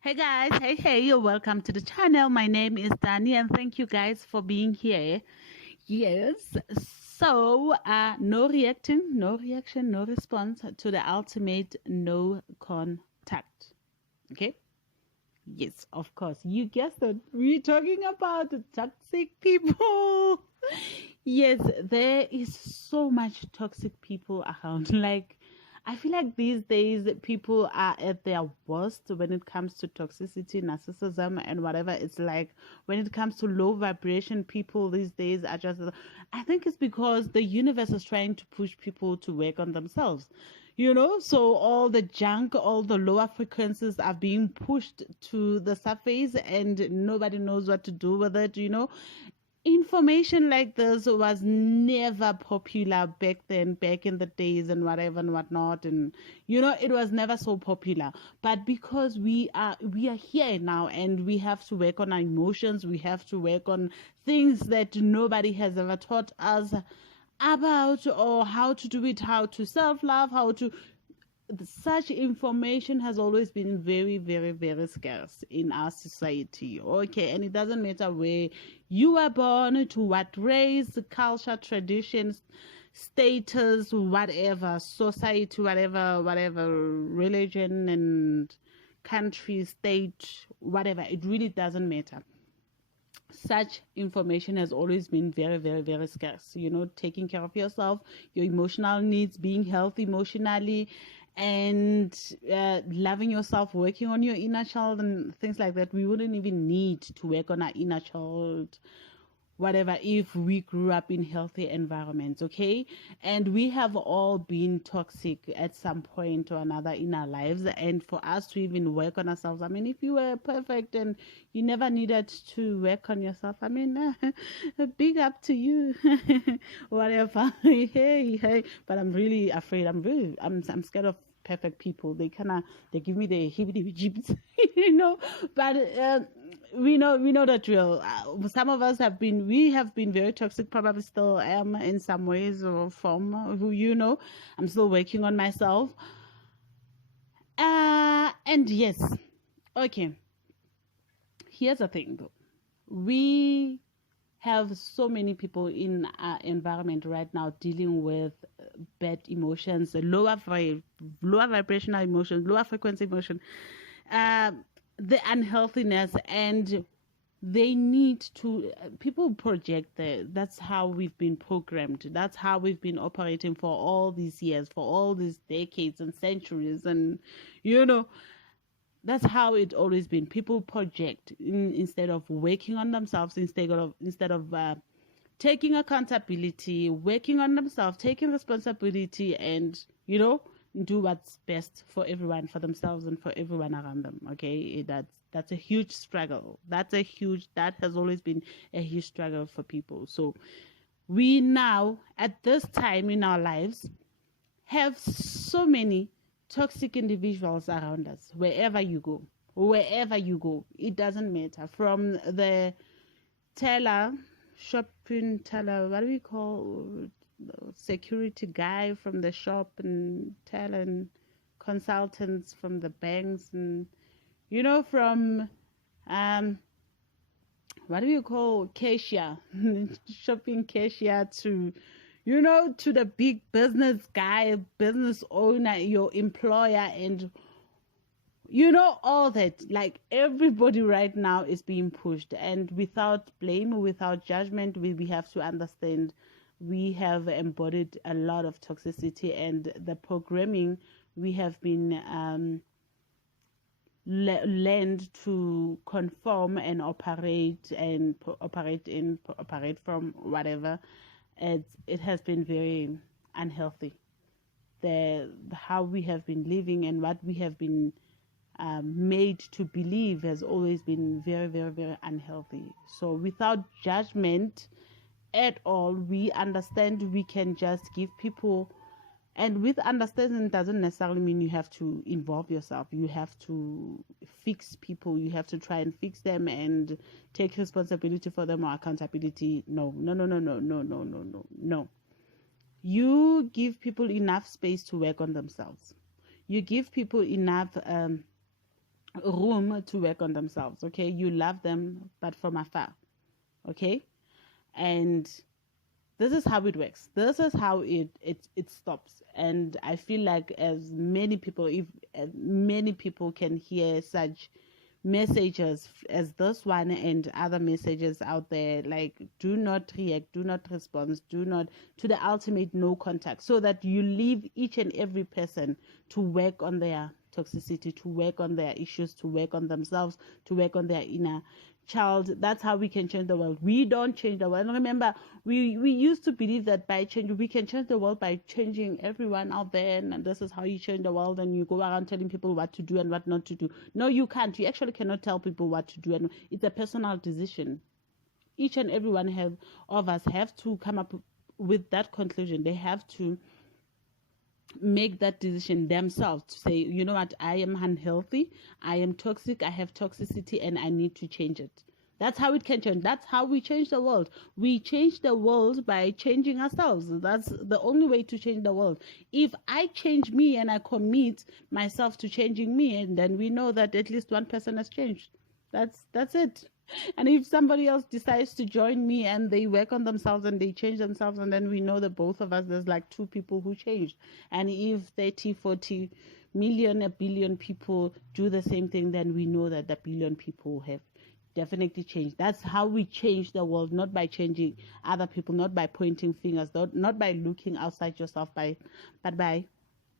Hey guys, hey, welcome to the channel. My name is Dani and thank you guys for being here. Yes, so no reaction, no response to the ultimate no contact. Okay? Yes, of course. You guessed it. We're talking about the toxic people. Yes, there is so much toxic people around. Like, I feel like these days people are at their worst when it comes to toxicity, narcissism, and whatever. It's like when it comes to low vibration, people these days are just. I think it's because the universe is trying to push people to work on themselves. So all the junk, all the lower frequencies are being pushed to the surface and nobody knows what to do with it. Information like this was never popular back then, back in the days and whatever and whatnot, and it was never so popular. But because we are here now and we have to work on our emotions, we have to work on things that nobody has ever taught us about, or how to do it, how to self-love, how to such information has always been very, very, very scarce in our society. Okay, and it doesn't matter where you were born, to what race, culture, traditions, status, whatever, society, whatever religion and country, state, whatever. It really doesn't matter. Such information has always been very, very, very scarce. Taking care of yourself, your emotional needs, being healthy emotionally, and loving yourself, working on your inner child, and things like that. We wouldn't even need to work on our inner child, whatever, if we grew up in healthy environments. Okay, and we have all been toxic at some point or another in our lives, and for us to even work on ourselves, I mean, if you were perfect and you never needed to work on yourself, I mean, big up to you. Whatever. Hey, but I'm really afraid, I'm scared of perfect people. They give me the heebie jeeps. But we know the drill. Some of us we have been very toxic, probably still am in some ways or form. Who I'm still working on myself. And yes, okay. Here's the thing, though. We have so many people in our environment right now dealing with bad emotions, lower vibrational emotions, lower frequency emotion, uh, the unhealthiness, and they need to. People project that's how we've been programmed. That's how we've been operating for all these years, for all these decades and centuries, and you know that's how it always been. People project instead of working on themselves, instead of taking accountability, working on themselves, taking responsibility, and do what's best for everyone, for themselves, and for everyone around them. Okay, that's a huge struggle. That has always been a huge struggle for people. So we now, at this time in our lives, have so many toxic individuals around us. Wherever you go, it doesn't matter. From the teller, shopping teller, what do we call the security guy from the shop, and teller, and consultants from the banks, and from um what do you call cashier, shopping cashier, to the big business guy, business owner, your employer, and all that. Like, everybody right now is being pushed, and without blame, without judgment, we have to understand we have embodied a lot of toxicity, and the programming we have been learned to conform and operate from whatever. It has been very unhealthy. How we have been living and what we have been made to believe has always been very, very, very unhealthy. So without judgment at all, we understand we can just give people, and with understanding doesn't necessarily mean you have to involve yourself. You have to fix people. You have to try and fix them and take responsibility for them, or accountability. No, no, no, no, no, no, no, no, no, no. You give people enough space to work on themselves. You give people enough room to work on themselves. Okay, you love them, but from afar. Okay, and this is how it works. This is how it stops. And I feel like as many people, if as many people can hear such messages as this one and other messages out there, like do not react, do not respond, do not, to the ultimate no contact, so that you leave each and every person to work on their toxicity, to work on their issues, to work on themselves, to work on their inner child. That's how we can change the world. We don't change the world. And remember, we used to believe that by change we can change the world by changing everyone out there, and this is how you change the world, and you go around telling people what to do and what not to do. No, you can't. You actually cannot tell people what to do, and it's a personal decision. Each and every one of us have to come up with that conclusion. They have to make that decision themselves to say, you know what, I am unhealthy, I am toxic, I have toxicity, and I need to change it. That's how it can change. That's how we change the world. We change the world by changing ourselves. That's the only way to change the world. If I change me and I commit myself to changing me, and then we know that at least one person has changed. That's it. And if somebody else decides to join me and they work on themselves and they change themselves, and then we know that both of us, there's like two people who changed. And if 30, 40 million, a billion people do the same thing, then we know that the billion people have definitely changed. That's how we change the world, not by changing other people, not by pointing fingers, not by looking outside yourself, but by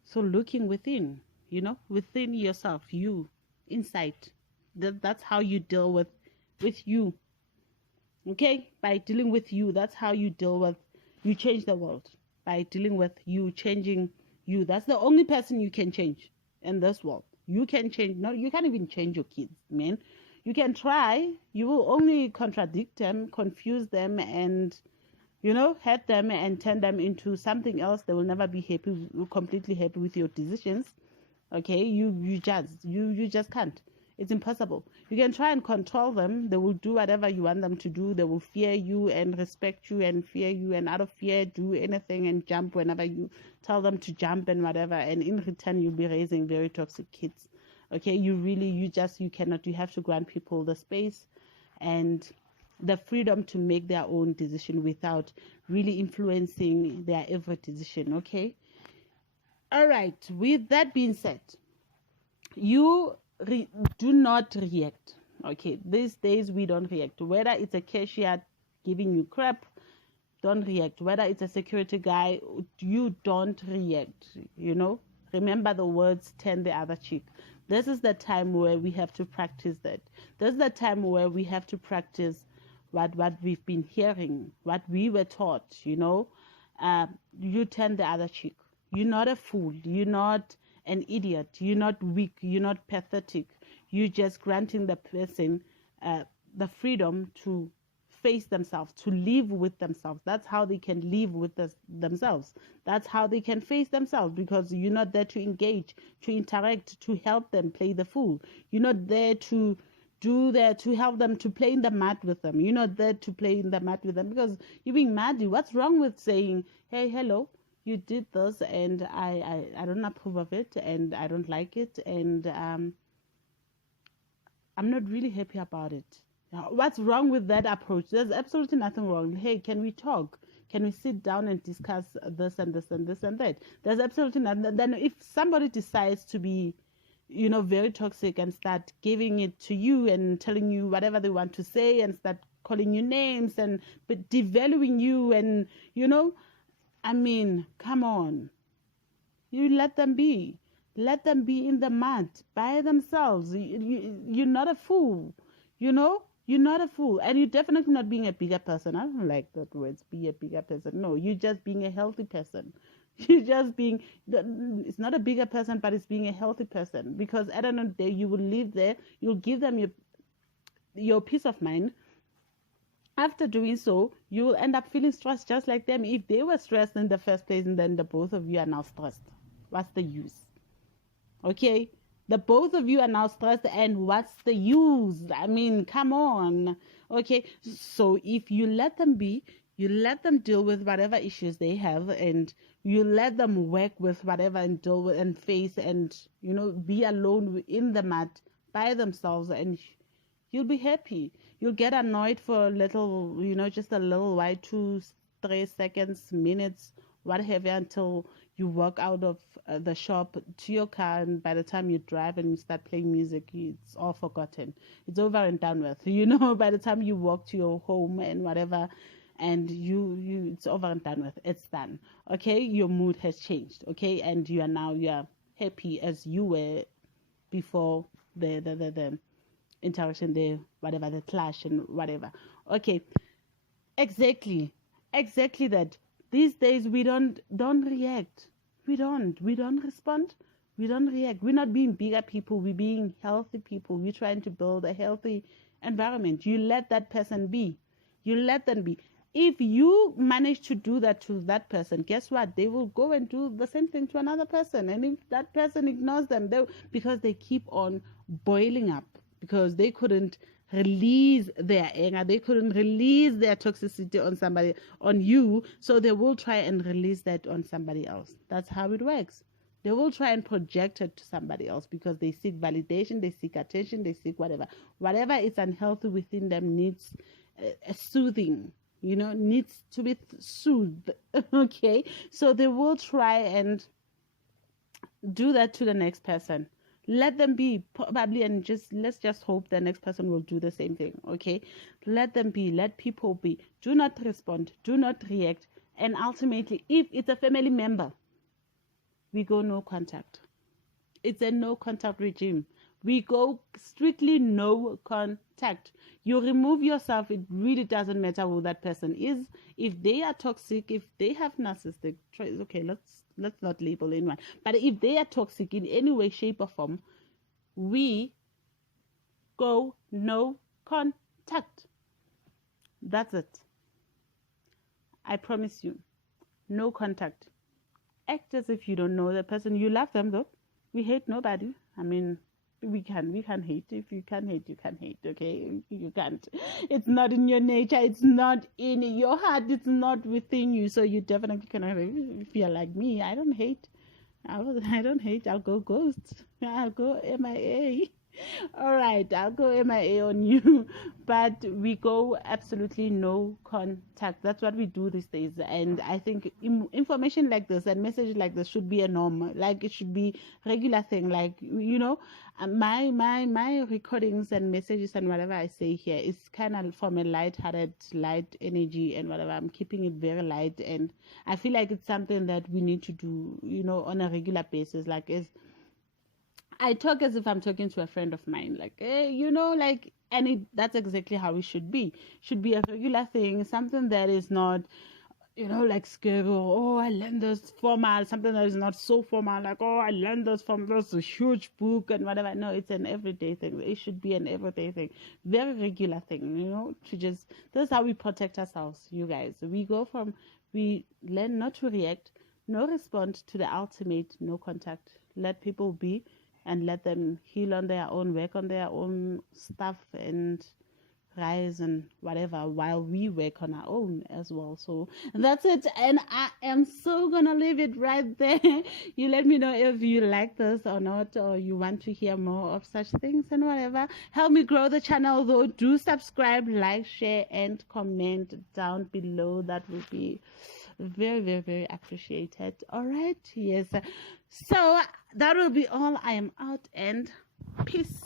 so looking within, within yourself, you, inside. That's how you deal with you. Okay, by dealing with you, that's how you change the world, by dealing with you, changing you. That's the only person you can change in this world. You can change. No, you can't even change your kids, man. You can try. You will only contradict them, confuse them, and hurt them and turn them into something else. They will never be completely happy with your decisions. Okay, you just can't. It's impossible. You can try and control them. They will do whatever you want them to do. They will fear you and respect you and fear you, and out of fear do anything and jump whenever you tell them to jump and whatever. And in return, you'll be raising very toxic kids. Okay, you cannot. You have to grant people the space and the freedom to make their own decision without really influencing their every decision. Okay. All right. With that being said, you do not react. Okay, these days we don't react. Whether it's a cashier giving you crap, don't react. Whether it's a security guy, you don't react. Remember the words, turn the other cheek. This is the time where we have to practice that. This is the time where we have to practice what we've been hearing, what we were taught. You turn the other cheek. You're not a fool. You're not an idiot. You're not weak. You're not pathetic. You're just granting the person the freedom to face themselves, to live with themselves. That's how they can live with themselves. That's how they can face themselves, because you're not there to engage, to interact, to help them play the fool. You're not there to help them to play in the mat with them. You're not there to play in the mat with them because you're being mad. What's wrong with saying, hey, hello, you did this and I don't approve of it and I don't like it and I'm not really happy about it. What's wrong with that approach? There's absolutely nothing wrong. Hey, can we talk? Can we sit down and discuss this and this and this and that? There's absolutely nothing. Then if somebody decides to be, very toxic and start giving it to you and telling you whatever they want to say and start calling you names but devaluing you and, come on. You let them be. Let them be in the mud by themselves. You're not a fool, You're not a fool. And you're definitely not being a bigger person. I don't like that words, be a bigger person. No, you're just being a healthy person. You're just being, it's not a bigger person, but it's being a healthy person. Because at the end of the day, you will live there. You'll give them your peace of mind. After doing so, you will end up feeling stressed just like them. If they were stressed in the first place and then the both of you are now stressed, what's the use? Okay? The both of you are now stressed, and what's the use? Come on. Okay? So if you let them be, you let them deal with whatever issues they have, and you let them work with whatever and deal with and face and, be alone in the mat by themselves, and you'll be happy. You'll get annoyed for a little, just a little while, 2, 3 seconds, minutes, whatever, until you walk out of the shop to your car, and by the time you drive and you start playing music, it's all forgotten. It's over and done with. By the time you walk to your home and whatever, and it's over and done with. It's done. Okay, your mood has changed. Okay, and you're happy as you were before the interaction, the whatever, the clash and whatever. Okay, exactly that. These days we don't react. We don't respond. We don't react. We're not being bigger people. We're being healthy people. We're trying to build a healthy environment. You let that person be. You let them be. If you manage to do that to that person, guess what? They will go and do the same thing to another person. And if that person ignores them, because they keep on boiling up, because they couldn't release their anger, they couldn't release their toxicity on you, so they will try and release that on somebody else. That's how it works. They will try and project it to somebody else because they seek validation, they seek attention, they seek whatever is unhealthy within them needs a soothing, needs to be soothed. Okay, so they will try and do that to the next person. Let them be, probably, and let's just hope the next person will do the same thing. Okay, let them be. Let people be. Do not respond. Do not react. And ultimately, if it's a family member, we go no contact. It's a no contact regime. We go strictly no contact. You remove yourself. It really doesn't matter who that person is. If they are toxic, if they have narcissistic traits, okay, let's not label anyone. But if they are toxic in any way, shape, or form, we go no contact. That's it. I promise you. No contact. Act as if you don't know the person. You love them though. We hate nobody. I mean, we can hate. If you can hate, you can hate. Okay, you can't. It's not in your nature. It's not in your heart. It's not within you. So you definitely cannot. If you're like me, I don't hate. I don't hate. I'll go ghost. I'll go MIA. All right, I'll go MIA on you. But we go absolutely no contact. That's what we do these days. And I think information like this and messages like this should be a norm. Like, it should be regular thing. Like, my recordings and messages and whatever I say here is kind of from a light-hearted, light energy and whatever. I'm keeping it very light. And I feel like it's something that we need to do, on a regular basis. Like, I talk as if I'm talking to a friend of mine, like, that's exactly how it should be. Should be a regular thing, something that is not, like scary, or I learned this formal, something that is not so formal, like, I learned this from this huge book and whatever. No, it's an everyday thing. It should be an everyday thing, very regular thing, this is how we protect ourselves, you guys. We learn not to react, no respond, to the ultimate no contact. Let people be. And let them heal on their own, work on their own stuff, and rise and whatever, while we work on our own as well. So that's it. And I am so gonna leave it right there. You let me know if you like this or not, or you want to hear more of such things and whatever. Help me grow the channel though. Do subscribe, like, share, and comment down below. That would be very, very, very appreciated. All right, yes, so that will be all. I am out, and peace.